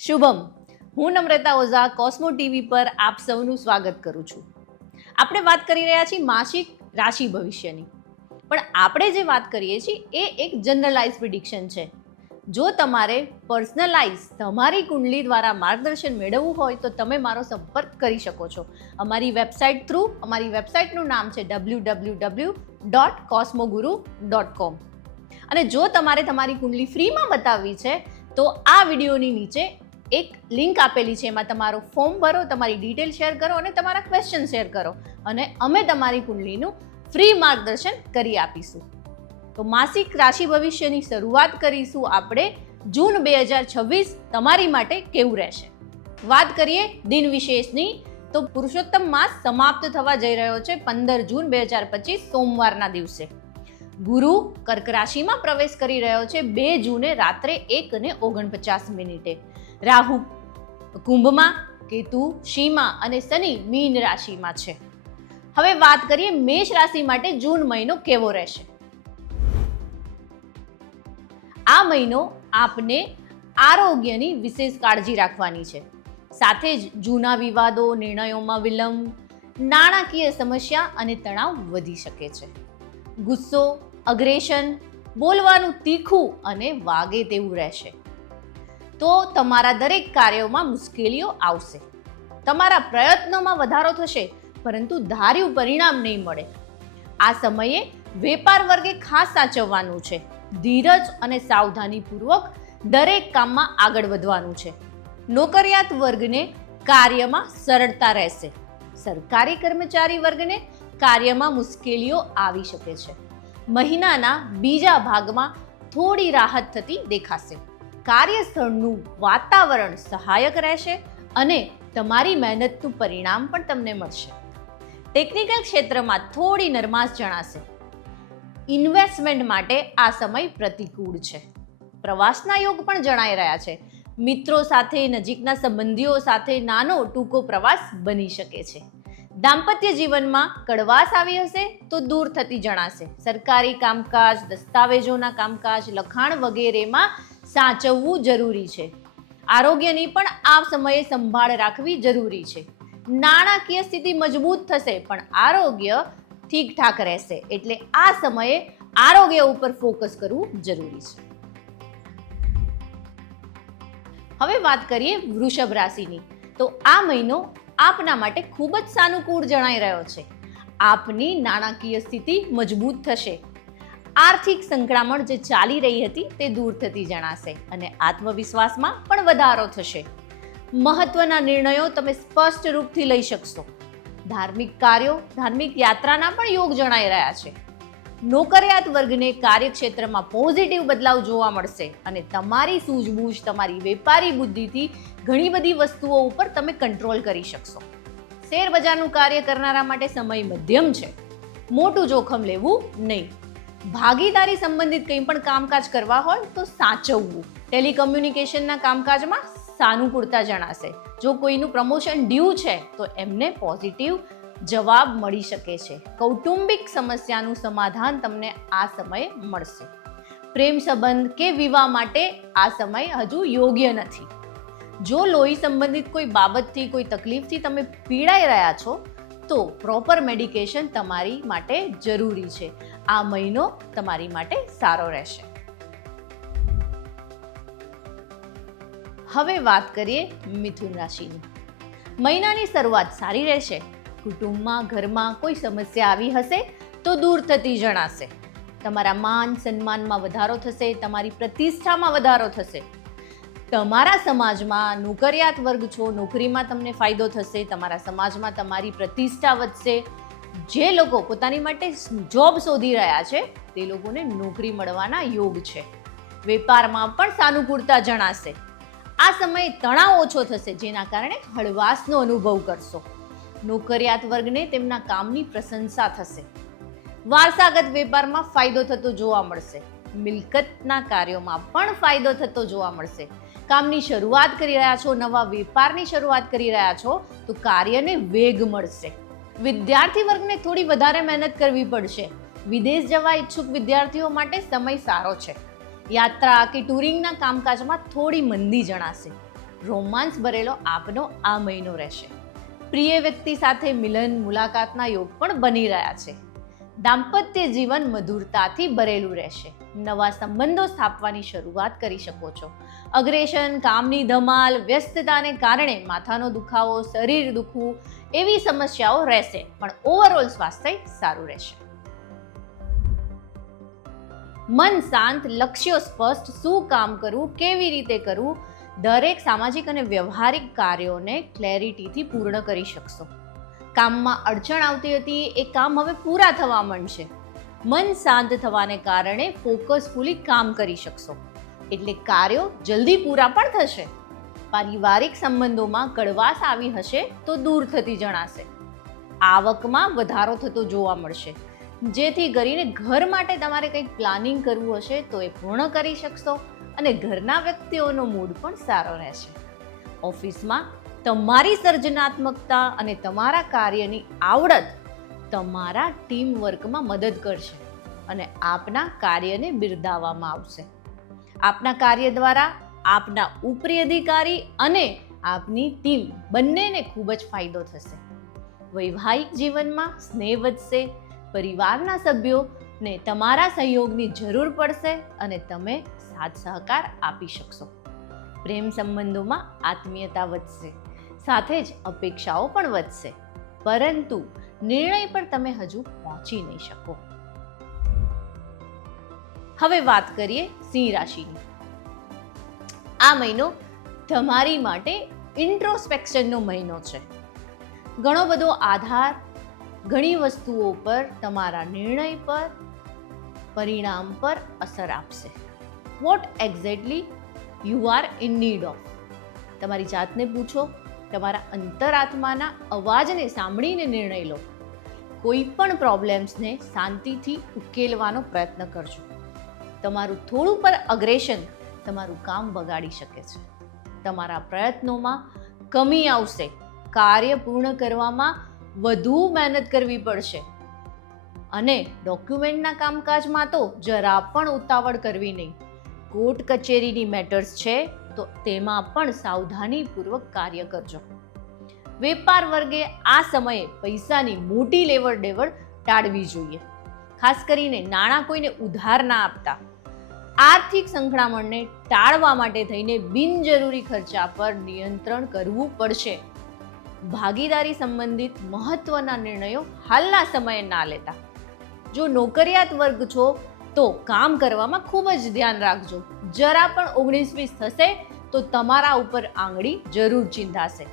શુભમ, હું નમ્રતા ઓઝા કોસ્મો ટીવી પર આપ સૌનું સ્વાગત કરું છું. આપણે વાત કરી રહ્યા છીએ માસિક રાશિ ભવિષ્યની, પણ આપણે જે વાત કરીએ છીએ એ એક જનરલાઇઝ પ્રિડિક્શન છે. જો તમારે પર્સનલાઇઝ તમારી કુંડલી દ્વારા માર્ગદર્શન મેળવવું હોય તો તમે મારો સંપર્ક કરી શકો છો અમારી વેબસાઇટ થ્રુ. અમારી વેબસાઇટનું નામ છે www.cosmoguru.com. અને જો તમારે તમારી કુંડલી ફ્રીમાં બતાવવી છે તો આ વિડીયોની નીચે એક લિંક આપેલી છે, એમાં તમારો ફોર્મ ભરો, તમારી ડિટેલ શેર કરો અને તમારા ક્વેશ્ચન શેર કરો અને અમે તમારી કુંડલીનું ફ્રી માર્ગદર્શન કરી આપીશું. તો માસિક રાશિ ભવિષ્યની શરૂઆત કરીશું આપણે જૂન 2026 તમારી માટે કેવું રહેશે. વાત કરીએ દિન વિશેષની તો પુરુષોત્તમ માસ સમાપ્ત થવા જઈ રહ્યો છે 15 જૂન 2025 સોમવારના દિવસે. ગુરુ કર્ક રાશિમાં પ્રવેશ કરી રહ્યો છે 2 જૂને રાત્રે 1:49. રાહુ કુંભમાં, કેતુ સિંહમાં અને શનિ મીન રાશિમાં છે. હવે વાત કરીએ મેષ રાશિ માટે જૂન મહિનો કેવો રહેશે. આ મહિનો આપને આરોગ્યની વિશેષ કાળજી રાખવાની છે. સાથે જ જૂના વિવાદો, નિર્ણયોમાં વિલંબ, નાણાકીય સમસ્યા અને તણાવ વધી શકે છે. ગુસ્સો, અગ્રેશન, બોલવાનું તીખું અને વાગે તેવું રહેશે. તો તમારા દરેક કાર્યોમાં મુશ્કેલીઓ આવશે. તમારા પ્રયત્નોમાં વધારો થશે પરંતુ ધાર્યું પરિણામ નહીં મળે. આ સમયે વેપાર વર્ગે ખાસ સાચવવાનું છે. ધીરજ અને સાવધાનીપૂર્વક દરેક કામમાં આગળ વધવાનું છે. નોકરિયાત વર્ગને કાર્યમાં સરળતા રહેશે. સરકારી કર્મચારી વર્ગને કાર્યમાં મુશ્કેલીઓ આવી શકે છે. મહિનાના બીજા ભાગમાં થોડી રાહત થતી દેખાશે. કાર્યસ્થળનું વાતાવરણ સહાયક રહેશે અને તમારી મહેનતનું પરિણામ પણ તમને મળશે. ટેકનિકલ ક્ષેત્રમાં થોડી નરમાશ જણાશે. ઇન્વેસ્ટમેન્ટ માટે આ સમય પ્રતિકૂળ છે. પ્રવાસના યોગ પણ જણાઈ રહ્યા છે. મિત્રો સાથે, નજીકના સંબંધીઓ સાથે નાનો ટૂંકો પ્રવાસ બની શકે છે. દાંપત્ય જીવનમાં કડવાશ આવી હશે તો દૂર થતી જણાશે. સરકારી કામકાજ, દસ્તાવેજોના કામકાજ, લખાણ વગેરેમાં સાચવવું જરૂરી છે. આરોગ્યની પણ આ સમયે સંભાળ રાખવી જરૂરી છે. નાણાકીય સ્થિતિ મજબૂત થશે પણ આરોગ્ય ઠીકઠાક રહેશે, એટલે આ સમયે આરોગ્ય ઉપર ફોકસ કરવું જરૂરી છે. હવે વાત કરીએ વૃષભ રાશિની તો આ મહિનો આપના માટે ખૂબ જ સાનુકૂળ જણાઈ રહ્યો છે. આપની નાણાકીય સ્થિતિ મજબૂત થશે. આર્થિક સંકળામણ જે ચાલી રહી હતી તે દૂર થતી જણાશે અને આત્મવિશ્વાસમાં પણ વધારો થશે. મહત્વના નિર્ણયો તમે સ્પષ્ટ રૂપથી લઈ શકશો. ધાર્મિક કાર્યો, ધાર્મિક યાત્રાના પણ યોગ જણાઈ રહ્યા છે. નોકરિયાત વર્ગને કાર્યક્ષેત્રમાં પોઝિટિવ બદલાવ જોવા મળશે અને તમારી સૂઝબૂઝ, તમારી વેપારી બુદ્ધિથી ઘણી બધી વસ્તુઓ ઉપર તમે કંટ્રોલ કરી શકશો. શેર બજારનું કાર્ય કરનારા માટે સમય મધ્યમ છે. મોટું જોખમ લેવું નહીં. ભાગીદારી સંબંધિત કંઈ પણ કામકાજ કરવા હોય તો સાચવવું. ટેલિકમ્યુનિકેશનના કામકાજમાં સાનુકૂળતા જણાશે. જો કોઈનું પ્રમોશન ડ્યુ છે તો એમને પોઝિટિવ જવાબ મળી શકે છે. કૌટુંબિક સમસ્યાનું સમાધાન તમને આ સમયે મળશે. પ્રેમ સંબંધ કે વિવાહ માટે આ સમય હજુ યોગ્ય નથી. જો લોહી સંબંધિત કોઈ બાબતથી, કોઈ તકલીફથી તમે પીડાઈ રહ્યા છો તો પ્રોપર મેડિકેશન તમારી માટે જરૂરી છે. આ મહિનો તમારી માટે સારો રહેશે. હવે વાત કરીએ મિથુન રાશિની. મહિનાની શરૂઆત સારી રહેશે. કુટુંબમાં, ઘરમાં કોઈ સમસ્યા આવી હશે તો દૂર થતી જણાશે. તમારા માન સન્માનમાં વધારો થશે. તમારી પ્રતિષ્ઠામાં વધારો થશે. તમારા સમાજમાં નોકરિયાત વર્ગ છો, નોકરીમાં તમને ફાયદો થશે. તમારા સમાજમાં તમારી પ્રતિષ્ઠા વધશે. જે લોકો પોતાની માટે જોબ શોધી રહ્યા છે તે લોકોને નોકરી મળવાના યોગ છે. વેપારમાં પણ સાનુકૂળતા જણાશે. આ સમયે તણાવ ઓછો થશે જેના કારણે હળવાશનો અનુભવ કરશો. નોકરિયાત વર્ગને તેમના કામની પ્રશંસા થશે. વારસાગત વેપારમાં ફાયદો થતો જોવા મળશે. મિલકતના કાર્યોમાં પણ ફાયદો થતો જોવા મળશે. કામની શરૂઆત કરી રહ્યા છો, નવા વેપારની શરૂઆત કરી રહ્યા છો તો કાર્યને વેગ મળશે. વિદ્યાર્થી વર્ગને થોડી વધારે મહેનત કરવી પડશે. વિદેશ જવા ઈચ્છુક વિદ્યાર્થીઓ માટે સમય સારો છે. યાત્રા કે ટુરિંગના કામકાજમાં થોડી મંદી જણાશે. રોમાંસ ભરેલો આપનો આ મહિનો રહેશે. પ્રિય વ્યક્તિ સાથે મિલન મુલાકાતના યોગ પણ બની રહ્યા છે. દાંપત્ય જીવન મધુરતાથી ભરેલું રહેશે. નવા સંબંધો સ્થાપવાની શરૂઆત કરી શકો છો. અગ્રેશન, કામની ધમાલ, વ્યસ્તતાને કારણે માથાનો દુખાવો, શરીર દુખવું એવી સમસ્યાઓ રહેશે, પણ ઓવરઓલ સ્વાસ્થ્ય સારું રહેશે. મન શાંત, લક્ષ્યો સ્પષ્ટ, શું કામ કરવું, કેવી રીતે કરવું, દરેક સામાજિક અને વ્યવહારિક કાર્યોને ક્લેરિટીથી પૂર્ણ કરી શકશો. કામમાં અડચણ આવતી હતી એ કામ હવે પૂરા થવા માંડશે. મન શાંત થવાને કારણે ફોકસફુલી કામ કરી શકશો, એટલે કાર્યો જલ્દી પૂરા પણ થશે. પારિવારિક સંબંધોમાં કડવાશ આવી હશે તો દૂર થતી જણાશે. આવકમાં વધારો થતો જોવા મળશે, જેથી કરીને ઘર માટે તમારે કંઈક પ્લાનિંગ કરવું હશે તો એ પૂર્ણ કરી શકશો અને ઘરના વ્યક્તિઓનો મૂડ પણ સારો રહેશે. ઓફિસમાં તમારી સર્જનાત્મકતા અને તમારા કાર્યની આવડત તમારા ટીમ વર્કમાં મદદ કરશે અને આપના કાર્યને બિરદાવવામાં આવશે. આપના કાર્ય દ્વારા આપના ઉપરી અધિકારી અને આપની ટીમ બંનેને ખૂબ જ ફાયદો થશે. વૈવાહિક જીવનમાં સ્નેહ વધશે. પરિવારના સભ્યોને તમારા સહયોગની જરૂર પડશે અને તમે સાથ સહકાર આપી શકશો. પ્રેમ સંબંધોમાં આત્મીયતા વધશે, સાથે જ અપેક્ષાઓ પણ વધશે, પરંતુ નિર્ણય પર તમે હજુ પહોંચી નહીં શકો. હવે વાત કરીએ સિંહ રાશિની. આ મહિનો તમારી માટે ઇન્ટ્રોસ્પેક્શનનો મહિનો છે. ઘણો બધો આધાર ઘણી વસ્તુઓ પર તમારા નિર્ણય પર, પરિણામ પર અસર આપશે. Vote exactly you are in need of. તમારી જાતને પૂછો, તમારા અંતરાત્માના અવાજને સાંભળીને નિર્ણય લો. કોઈ પણ પ્રોબ્લેમ્સને શાંતિથી ઉકેલવાનો પ્રયત્ન કરજો. તમારું થોડું પર અગ્રેશન તમારું કામ બગાડી શકે છે. તમારા પ્રયત્નોમાં કમી આવશે. કાર્ય પૂર્ણ કરવામાં વધુ મહેનત કરવી પડશે અને ડોક્યુમેન્ટના કામકાજમાં તો જરા પણ ઉતાવળ કરવી નહીં. કોર્ટ કચેરીની મેટર્સ છે તો તેમાં પણ સાવધાનીપૂર્વક કાર્ય કરજો. વેપાર વર્ગે આ સમયે પૈસાની મોટી લેવડ દેવડ ટાળવી જોઈએ. ખાસ કરીને નાણાં કોઈને ઉધાર ના આપતા. આર્થિક સંકળામણને ટાળવા માટે થઈને બિનજરૂરી ખર્ચા પર નિયંત્રણ કરવું પડશે. ભાગીદારી સંબંધિત મહત્વના નિર્ણયો હાલના સમયે ના લેતા. જો નોકરિયાત વર્ગ છો તો કામ કરવામાં ખૂબ જ ધ્યાન રાખજો. જરા પણ 19-20 થશે તો તમારા ઉપર આંગળી જરૂર ચીંધાશે.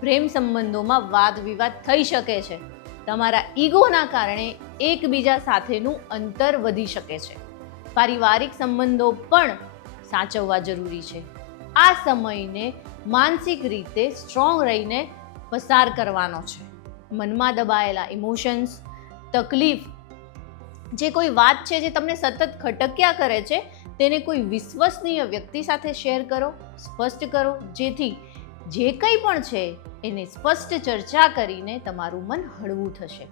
પ્રેમ સંબંધોમાં વાદ વિવાદ થઈ શકે છે. તમારા ઈગોના કારણે એકબીજા સાથેનું અંતર વધી શકે છે. પારિવારિક સંબંધો પણ સાચવવા જરૂરી છે. આ સમયને માનસિક રીતે સ્ટ્રોંગ રહીને પસાર કરવાનો છે. મનમાં દબાયેલા ઇમોશન્સ, તકલીફ, જે કોઈ વાત છે જે તમને સતત ખટક્યા કરે છે તેને કોઈ વિશ્વસનીય વ્યક્તિ સાથે શેર કરો, સ્પષ્ટ કરો, જેથી જે કંઈ પણ છે એને સ્પષ્ટ ચર્ચા કરીને તમારું મન હળવું થશે.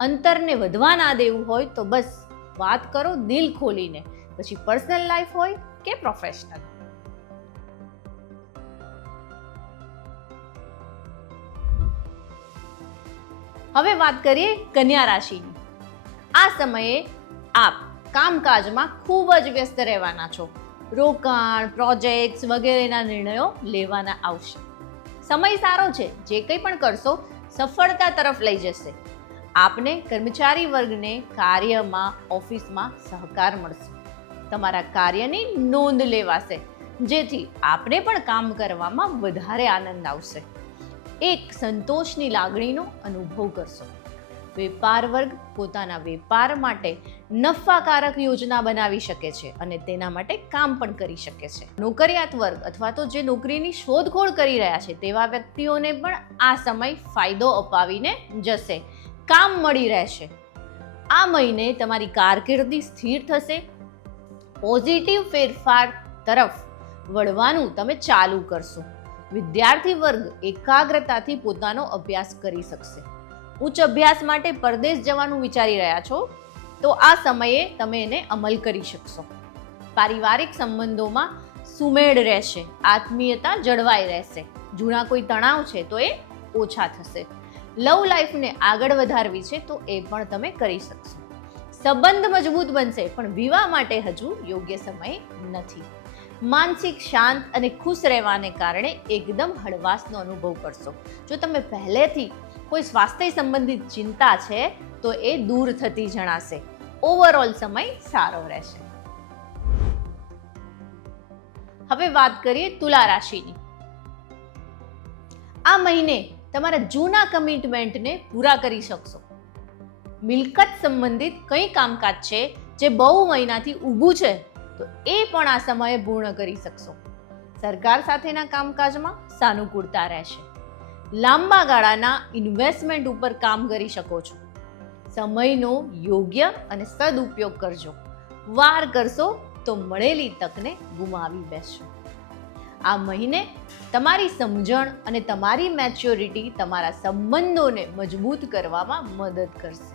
અંતરને વધવા ના દેવું હોય તો બસ વાત કરો દિલ ખોલીને, પછી પર્સનલ લાઈફ હોય કે પ્રોફેશનલ. હવે વાત કરીએ કન્યા રાશિની. આ સમયે આપ કામકાજમાં ખૂબ જ વ્યસ્ત રહેવાના છો. રોકાણ, પ્રોજેક્ટ્સ વગેરેના નિર્ણયો લેવાના આવશે. સમય સારો છે. જે કંઈ પણ કરશો સફળતા તરફ લઈ જશે. આપને કર્મચારી વર્ગને કાર્યમાં, ઓફિસમાં સહકાર મળશે. તમારા કાર્યની નોંધ લેવાશે, જેથી આપને પણ કામ કરવામાં વધારે આનંદ આવશે. એક સંતોષની લાગણીનો અનુભવ કરશો. વેપાર વર્ગ પોતાના વેપાર માટે નફાકારક યોજના બનાવી શકે છે અને તેના માટે કામ પણ કરી શકે છે. નોકરિયાત વર્ગ અથવા તો જે નોકરીની શોધખોળ કરી રહ્યા છે તેવા વ્યક્તિઓને પણ આ સમય ફાયદો અપાવીને જશે. કામ મળી રહેશે. આ મહિને તમારી કારકિર્દી સ્થિર થશે. પોઝિટિવ ફેરફાર તરફ વળવાનું તમે ચાલુ કરશો. વિદ્યાર્થી વર્ગ એકાગ્રતાથી પોતાનો અભ્યાસ કરી શકશે. ઉચ્ચ અભ્યાસ માટે પરદેશ જવાનું વિચારી રહ્યા છો તો આ સમયે તમે એને અમલ કરી શકશો. પારિવારિક સંબંધોમાં સુમેળ રહેશે, આત્મીયતા જળવાઈ રહેશે. જૂના કોઈ તણાવ છે તો એ ઓછા થશે. લવ લાઈફને આગળ વધારવી છે તો એ પણ તમે કરી શકશો. સંબંધ મજબૂત બનશે, પણ વિવાહ માટે હજુ યોગ્ય સમય નથી. માનસિક શાંત અને ખુશ રહેવાને કારણે એકદમ હળવાશનો અનુભવ કરશો. જો તમે પહેલેથી કોઈ સ્વાસ્થ્ય સંબંધિત ચિંતા છે તો એ દૂર થતી જણાશે. ઓવરઓલ સમય સારો રહેશે. હવે વાત કરીએ તુલા રાશિની. આ મહિને તમારા જૂના કમિટમેન્ટને પૂરા કરી શકશો. મિલકત સંબંધિત કંઈ કામકાજ છે જે બહુ મહિનાથી ઊભું છે તો એ પણ આ સમયે પૂર્ણ કરી શકશો. સરકાર સાથેના કામકાજમાં સાનુકૂળતા રહેશે. લાંબા ગાળાના ઇન્વેસ્ટમેન્ટ ઉપર કામ કરી શકો છો. સમયનો યોગ્ય અને સદુપયોગ કરજો. વાર કરશો તો મળેલી તકને ગુમાવી બેસશો. આ મહિને તમારી સમજણ અને તમારી મેચ્યોરિટી તમારા સંબંધોને મજબૂત કરવામાં મદદ કરશે.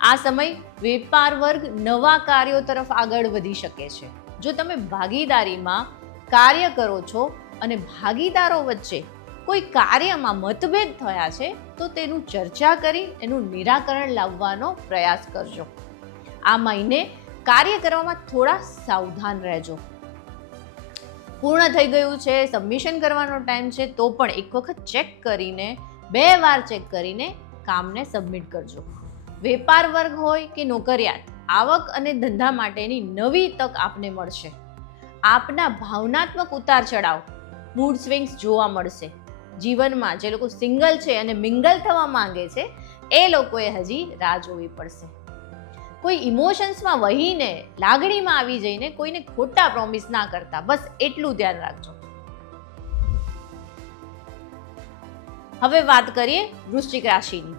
આ સમય વેપાર વર્ગ નવા કાર્યો તરફ આગળ વધી શકે છે. જો તમે ભાગીદારીમાં કાર્ય કરો છો અને ભાગીદારો વચ્ચે કોઈ કાર્યમાં મતભેદ થયા છે તો તેનું ચર્ચા કરી એનું નિરાકરણ લાવવાનો પ્રયાસ કરજો. આ મહિને કાર્ય કરવામાં થોડા સાવધાન રહેજો. પૂર્ણ થઈ ગયું છે, સબમિશન કરવાનો ટાઈમ છે તો પણ એક વખત ચેક કરીને, 2 વાર ચેક કરીને કામને સબમિટ કરજો. વેપાર વર્ગ હોય કે નોકરિયાત, આવક અને ધંધા માટેની નવી તક આપને મળશે. આપના ભાવનાત્મક ઉતાર ચઢાવ, મૂડ સ્વિંગ્સ જોવા મળશે. જીવનમાં જે લોકો સિંગલ છે અને મિંગલ થવા માંગે છે એ લોકોએ હજી રાહ જોવી પડશે. કોઈ ઇમોશન્સમાં વહીને, લાગણીમાં આવી જઈને કોઈને ખોટા પ્રોમિસ ના કરતા, બસ એટલું ધ્યાન રાખજો. હવે વાત કરીએ વૃશ્ચિક રાશિની.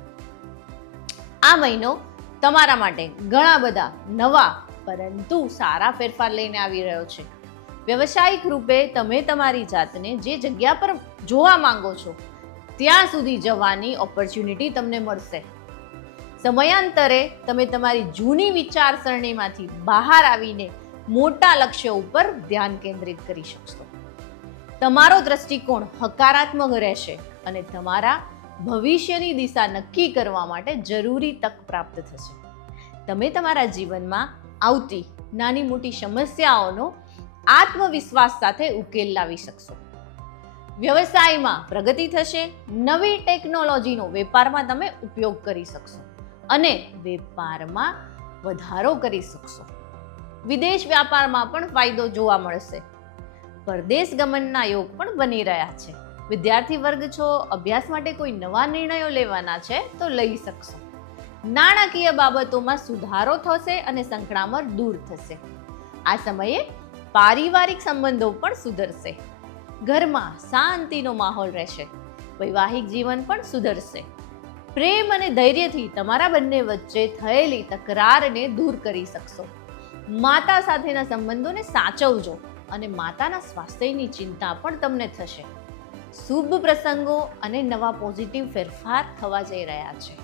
આ મહિનો તમારા માટે ઘણા બધા નવા પરંતુ સારા ફેરફાર લઈને આવી રહ્યો છે. વ્યવસાયિક રૂપે તમે તમારી જાતને જે જગ્યા પર જોવા માંગો છો ત્યાં સુધી જવાની ઓપોર્ચ્યુનિટી તમને મળશે. સમયાંતરે તમે તમારી જૂની વિચારસરણીમાંથી બહાર આવીને મોટા લક્ષ્યો ઉપર ધ્યાન કેન્દ્રિત કરી શકશો. તમારો દ્રષ્ટિકોણ હકારાત્મક રહેશે અને તમારા ભવિષ્યની દિશા નક્કી કરવા માટે જરૂરી તક પ્રાપ્ત થશે. તમે તમારા જીવનમાં આવતી નાની મોટી સમસ્યાઓનો આત્મવિશ્વાસ સાથે ઉકેલ લાવી શકશો. વ્યવસાયમાં પ્રગતિ થશે. નવી ટેકનોલોજીનો વેપારમાં તમે ઉપયોગ કરી શકશો અને વેપારમાં વધારો કરી શકશો. વિદેશ વ્યાપારમાં પણ ફાયદો જોવા મળશે. પરદેશ ગમનના યોગ પણ બની રહ્યા છે. વિદ્યાર્થી વર્ગ છો, અભ્યાસ માટે કોઈ નવા નિર્ણયો લેવાના છે તો લઈ શકશો. નાણાકીય બાબતોમાં સુધારો થશે અને સંકળામણ દૂર થશે. આ સમયે પારિવારિક સંબંધો પણ સુધરશે. ઘરમાં શાંતિનો માહોલ રહેશે. વૈવાહિક જીવન પણ સુધરશે. પ્રેમ અને ધૈર્યથી તમારા બંને વચ્ચે થયેલી તકરારને દૂર કરી શકશો. માતા સાથેના સંબંધોને સાચવજો અને માતાના સ્વાસ્થ્યની ચિંતા પણ તમને થશે. શુભ પ્રસંગો અને નવા પોઝિટિવ ફેરફાર થવા જઈ રહ્યા છે.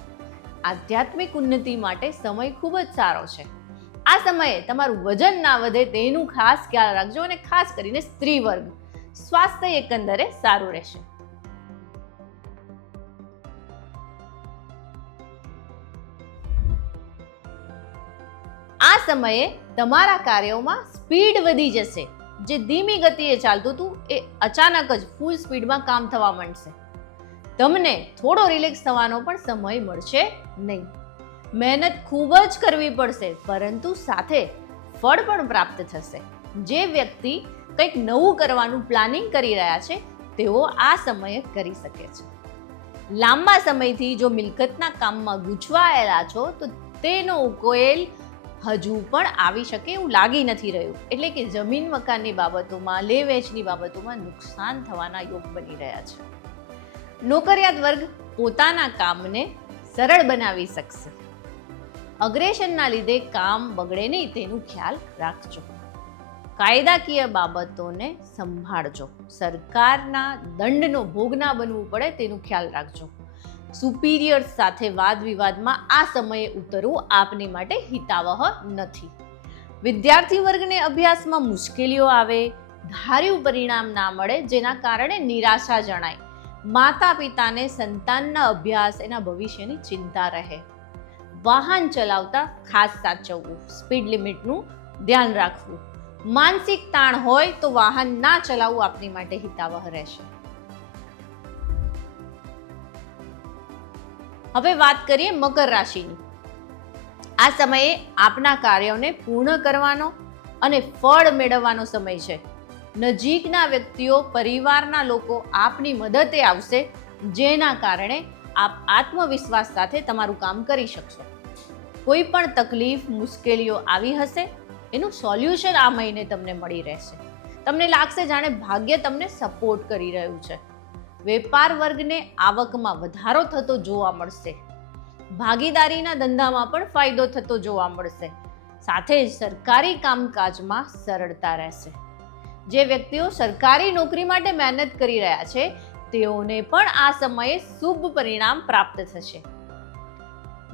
આધ્યાત્મિક ઉન્નતિ માટે સમય ખૂબ જ સારો છે. આ સમયે તમારું વજન ના વધે તેનું ખાસ ખ્યાલ રાખજો અને ખાસ કરીને સ્ત્રી વર્ગ સ્વાસ્થ્ય એકંદરે સારું રહેશે. આ સમયે તમારા કાર્યોમાં સ્પીડ વધી જશે. જે ધીમી ગતિએ ચાલતું હતું એ અચાનક જ ફૂલ સ્પીડમાં કામ થવા માંડશે. તમને થોડો રિલેક્સ થવાનો પણ સમય મળશે નહીં. મહેનત ખૂબ જ કરવી પડશે પરંતુ સાથે ફળ પણ પ્રાપ્ત થશે. જે વ્યક્તિ કંઈક નવું કરવાનું પ્લાનિંગ કરી રહ્યા છે તેઓ આ સમયે કરી શકે છે. લાંબા સમયથી જો મિલકતના કામમાં ગૂંચવાયેલા છો તો તેનો ઉકેલ હજુ પણ આવી શકે એવું લાગી નથી રહ્યું. એટલે કે જમીન મકાનની બાબતોમાં, લે વેચની બાબતોમાં નુકસાન થવાના યોગ બની રહ્યા છે. નોકરિયાત વર્ગ પોતાના કામને સરળ બનાવી શકશે. અગ્રેશનના લીધે કામ બગડે નહીં તેનું ખ્યાલ રાખજો. કાયદાકીય બાબતોને સંભાળજો. સરકારના દંડનો ભોગ ના બનવું પડે તેનું ખ્યાલ રાખજો. સુપીરિયર્સ સાથે વાદ વિવાદમાં આ સમયે ઉતરવું આપની માટે હિતાવહ નથી. વિદ્યાર્થી વર્ગને અભ્યાસમાં મુશ્કેલીઓ આવે, ધાર્યું પરિણામ ના મળે, જેના કારણે નિરાશા જણાય. માતા પિતાને સંતાનના અભ્યાસ, એના ભવિષ્યની ચિંતા રહે. વાહન ચલાવતા ખાસ સાચવવું, સ્પીડ લિમિટનું ધ્યાન રાખવું. માનસિક તાણ હોય તો વાહન ના ચલાવવું આપની માટે હિતાવહ રહેશે. હવે વાત કરીએ મકર રાશિની. આ સમયે આપના કાર્યોને પૂર્ણ કરવાનો અને ફળ મેળવવાનો સમય છે. નજીકના વ્યક્તિઓ, પરિવારના લોકો આપની મદદે આવશે, જેના કારણે આપ આત્મવિશ્વાસ સાથે તમારું કામ કરી શકશો. કોઈ પણ તકલીફ, મુશ્કેલીઓ આવી હશે, એનું સોલ્યુશન આ મહિને તમને મળી રહેશે. તમને લાગશે જાણે ભાગ્ય તમને સપોર્ટ કરી રહ્યું છે. વેપાર વર્ગને આવકમાં વધારો થતો જોવા મળશે. ભાગીદારીના ધંધામાં પણ ફાયદો થતો જોવા મળશે. સાથે જ સરકારી કામકાજમાં સરળતા રહેશે. જે વ્યક્તિઓ સરકારી નોકરી માટે મહેનત કરી રહ્યા છે, તેઓને પણ આ સમયે શુભ પરિણામ પ્રાપ્ત થશે.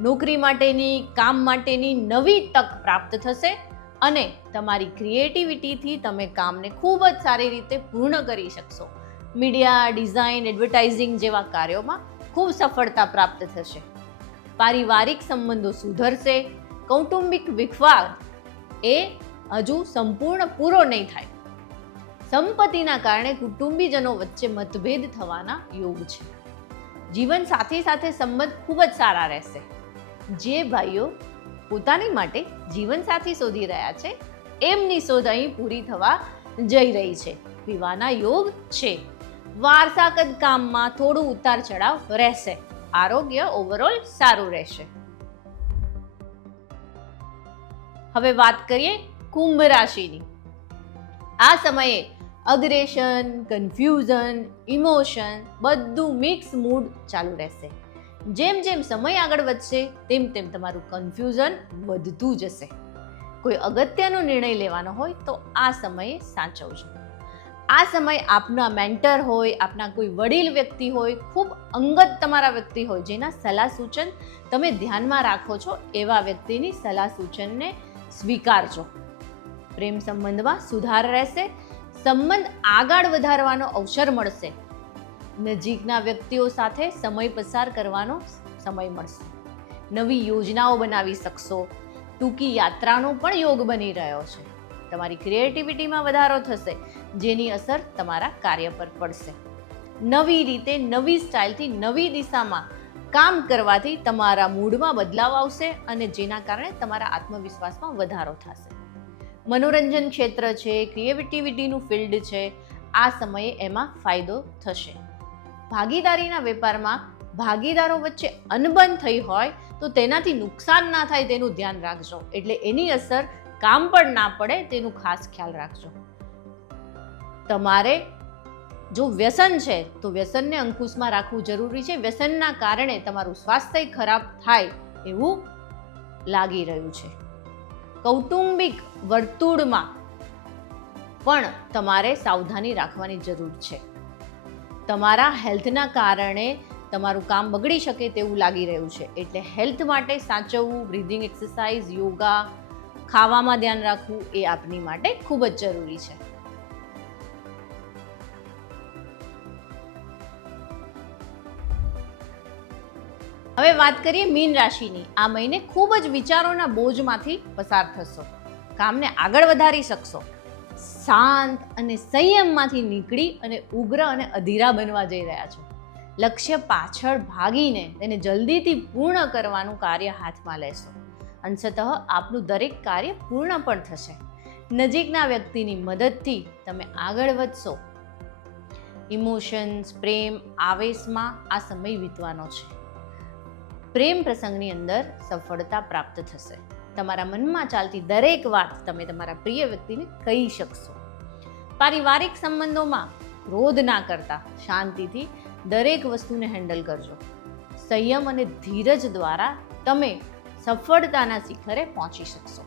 નોકરી માટેની, કામ માટેની નવી તક પ્રાપ્ત થશે અને તમારી ક્રિએટિવિટીથી તમે કામને ખૂબ જ સારી રીતે પૂર્ણ કરી શકશો. મીડિયા, ડિઝાઇન, એડવર્ટાઇઝિંગ જેવા કાર્યોમાં ખૂબ સફળતા પ્રાપ્ત થશે. પારિવારિક સંબંધો સુધરશે. કૌટુંબિક વિખવાદ એ હજુ સંપૂર્ણ પૂરો નહીં થાય. સંપત્તિના કારણે કુટુંબીજનો વચ્ચે મતભેદ થવાના યોગ છે. જીવન સાથી સાથે સંબંધ ખૂબ જ સારા રહેશે. જે ભાઈઓ પોતાની માટે જીવનસાથી શોધી રહ્યા છે, એમની શોધ અહીં પૂરી થવા જઈ રહી છે. વિવાહના યોગ છે. વારસાગત કામમાં થોડું ઉતાર ચઢાવ રહેશે. આરોગ્ય ઓવરઓલ સારું રહેશે. હવે વાત કરીએ કુંભ રાશિની. આ સમયે અગ્રેશન, કન્ફ્યુઝન, ઇમોશન બધું મિક્સ મૂડ ચાલુ રહેશે. જેમ જેમ સમય આગળ વધશે તેમ તેમ તમારું કન્ફ્યુઝન વધતું જશે. કોઈ અગત્યનો નિર્ણય લેવાનો હોય તો આ સમયે સાચવજો. આ સમય આપના મેન્ટર હોય, આપના કોઈ વડીલ વ્યક્તિ હોય, ખૂબ અંગત તમારા વ્યક્તિ હોય, જેના સલાહ સૂચન તમે ધ્યાનમાં રાખો છો, એવા વ્યક્તિની સલાહ સૂચનને સ્વીકારજો. પ્રેમ સંબંધમાં સુધાર રહેશે. સંબંધ આગળ વધારવાનો અવસર મળશે. નજીકના વ્યક્તિઓ સાથે સમય પસાર કરવાનો સમય મળશે. નવી યોજનાઓ બનાવી શકશો. ટૂંકી યાત્રાનો પણ યોગ બની રહ્યો છે. તમારી ક્રિએટિવિટીમાં વધારો થશે, જેની અસર તમારા કાર્ય પર પડશે. નવી રીતે, નવી સ્ટાઇલથી, નવી દિશામાં કામ કરવાથી તમારા મૂડમાં બદલાવ આવશે અને જેના કારણે તમારા આત્મવિશ્વાસમાં વધારો થશે. મનોરંજન ક્ષેત્ર છે, ક્રિએટિવિટીનું ફિલ્ડ છે, આ સમયે એમાં ફાયદો થશે. ભાગીદારીના વેપારમાં ભાગીદારો વચ્ચે અનબન થઈ હોય તો તેનાથી નુકસાન ના થાય તેનું ધ્યાન રાખજો. એટલે એની અસર કામ પણ ના પડે તેનું ખાસ ખ્યાલ રાખજો. તમારે જો વ્યસન છે તો વ્યસનને અંકુશમાં રાખવું જરૂરી છે. વ્યસનના કારણે તમારું સ્વાસ્થ્ય ખરાબ થાય એવું લાગી રહ્યું છે. કૌટુંબિક વર્તુળમાં પણ તમારે સાવધાની રાખવાની જરૂર છે. તમારા હેલ્થના કારણે તમારું કામ બગડી શકે તેવું લાગી રહ્યું છે. એટલે હેલ્થ માટે સાચવવું, બ્રીધિંગ એક્સરસાઇઝ, યોગા, ખાવામાં ધ્યાન રાખવું એ આપની માટે ખૂબ જ જરૂરી છે. હવે વાત કરીએ મીન રાશિની. આ મહિને ખૂબ જ વિચારોના બોજમાંથી પસાર થશો. કામને આગળ વધારી શકશો. શાંત અને સંયમમાંથી નીકળી અને ઉગ્ર અને અધીરા બનવા જઈ રહ્યા છો. લક્ષ્ય પાછળ ભાગીને તેને જલ્દીથી પૂર્ણ કરવાનું કાર્ય હાથમાં લેશો. અંશતઃ આપનું દરેક કાર્ય પૂર્ણ પણ થશે. નજીકના વ્યક્તિની મદદથી તમે આગળ વધશો. ઇમોશન્સ, પ્રેમ, આવેશમાં આ સમય વીતવાનો છે. પ્રેમ પ્રસંગની અંદર સફળતા પ્રાપ્ત થશે. તમારા મનમાં ચાલતી દરેક વાત તમે તમારા પ્રિય વ્યક્તિને કહી શકશો. પારિવારિક સંબંધોમાં ક્રોધ ના કરતા શાંતિથી દરેક વસ્તુને હેન્ડલ કરજો. સંયમ અને ધીરજ દ્વારા તમે સફળતાના શિખરે પહોંચી શકશો.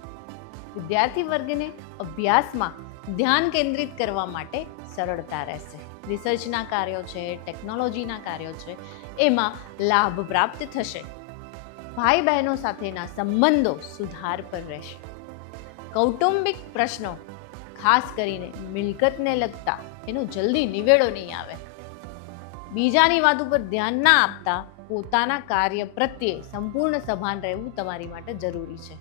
વિદ્યાર્થી વર્ગને અભ્યાસમાં ધ્યાન કેન્દ્રિત કરવા માટે સરળતા રહેશે. રિસર્ચના કાર્યો છે, ટેકનોલોજીના કાર્યો છે, એમાં લાભ પ્રાપ્ત થશે. ભાઈ બહેનો સાથેના સંબંધો સુધાર પર રહેશે. કૌટુંબિક પ્રશ્નો, ખાસ કરીને મિલકતને લગતા, એનો જલ્દી નિવેડો નહીં આવે. બીજાની વાત ઉપર ધ્યાન ના આપતા પોતાના કાર્ય પ્રત્યે સંપૂર્ણ સભાન રહેવું તમારી માટે જરૂરી છે.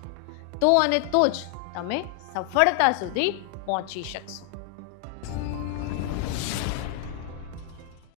તો અને તો જ તમે સફળતા સુધી પહોંચી શકશો.